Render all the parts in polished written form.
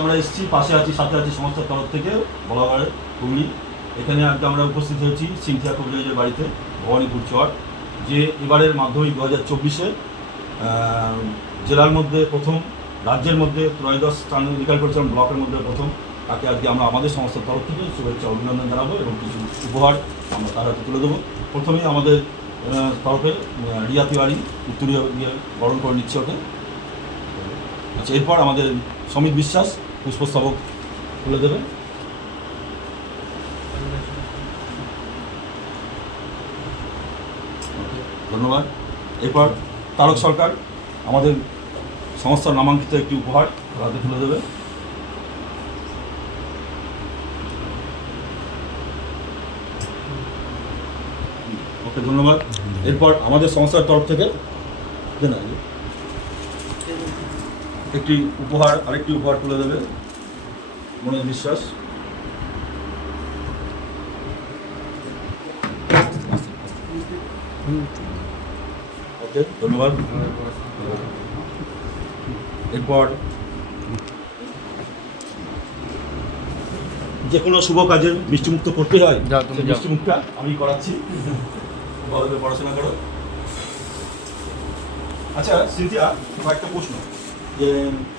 আমরা এসেছি, পাশে আছি, সাথে আছি সংস্থার তরফ থেকে বলাবার হুগলি। এখানে আজকে আমরা উপস্থিত হয়েছি সিনথিয়া কবিরাজের বাড়িতে, ভবানীপুর চর, যে এবারের মাধ্যমিক 2024-এ জেলার মধ্যে প্রথম, রাজ্যের মধ্যে ত্রয়োদশ স্থান অধিকার করেছিলাম, ব্লকের মধ্যে প্রথম। তাকে আজকে আমরা আমাদের সংস্থার তরফ থেকে শুভেচ্ছা অভিনন্দন জানাবো এবং কিছু উপহার আমরা তার হাতে তুলে দেবো। প্রথমেই আমাদের তরফে রিয়া তিওয়ারি উত্তরীয় দিয়ে বরণ করে নিচ্ছে ওকে। আচ্ছা, এরপর আমাদের সমিত বিশ্বাস পুষ্পস্তবক তুলে দেবে। ধন্যবাদ। এরপর তারক সরকার আমাদের সংস্থার নামাঙ্কিত একটি উপহার হাতে তুলে দেবে। ওকে, ধন্যবাদ। এরপর আমাদের সংস্থার তরফ থেকে একটি উপহার, আরেকটি উপহার তুলে দেবে মনোজ বিশ্বাস। ওকে, ধন্যবাদ। এরপর যে কোনো শুভ কাজের মিষ্টিমুক্ত করতে হয়, সেই মিষ্টিমুখটা আমি করাচ্ছি। ভালোভাবে পড়াশোনা করো। আচ্ছা সিনথিয়া, তোমার একটা প্রশ্ন, যে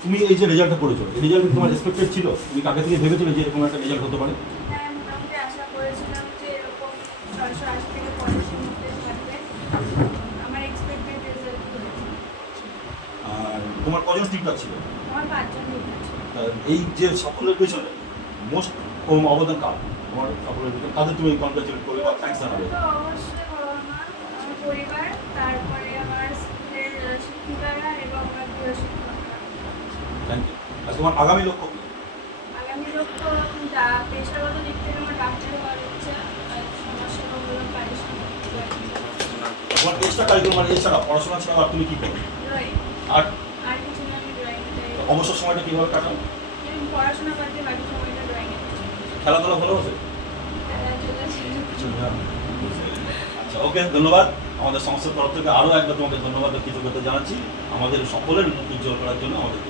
তুমি এই যে রেজাল্টটা করেছো, এই রেজাল্ট তোমার এক্সপেক্টেড ছিল? তুমি কাকে থেকে ভেবেছিলে যে এরকম একটা রেজাল্ট হতে পারে? হ্যাঁ, মোটামুটি আশা করেছিলাম যে এরকম 680 থেকে 85 মধ্যে থাকবে। আমার এক্সপেক্টেড রেজাল্ট হয়েছে। আর তোমার কজন টিমটা ছিল? আমার 5 জন টিচার ছিল। এই যে সাফল্যের পেছনে মোস্ট অবদান কার? তোমার সাফল্যের পেছনে কাদের তুমি কনগ্রাচুলেট করবে বা থ্যাঙ্কস জানাবে? তো অবশ্যই বাবা মা, আমার পরিবার, তারপরে আমার স্কুলের শিক্ষিকারা এবং আমার প্রিয় শিক্ষকরা। Thank you. আর তোমার আগামী লক্ষ্য কি? আগামী লক্ষ্য পেশাগত দিক থেকে আমার ডাক্তার হওয়ার ইচ্ছা, আর সমাজসেবামূলক কাজের সঙ্গে তোমার এক্সট্রা কারিকুলাম মানে এছাড়া পড়াশোনা ছাড়া আর তুমি কি করো? ড্রয়িং। আর আর কিছু না, আমি ড্রয়িংটাই অবসর সময়টা কিভাবে কাটাও? পড়াশোনা করতে বাকি সময়টা ড্রয়িংয়ে খেলাধুলা ভালোবাসে? খেলাধুলা ছিল। আচ্ছা, ওকে, ধন্যবাদ। আমাদের সংস্থার তরফ থেকে আরও একবার তোমাকে ধন্যবাদ ও কৃতজ্ঞতা জানাচ্ছি আমাদের সকলের মুখ উজ্জ্বল করার জন্য আমাদের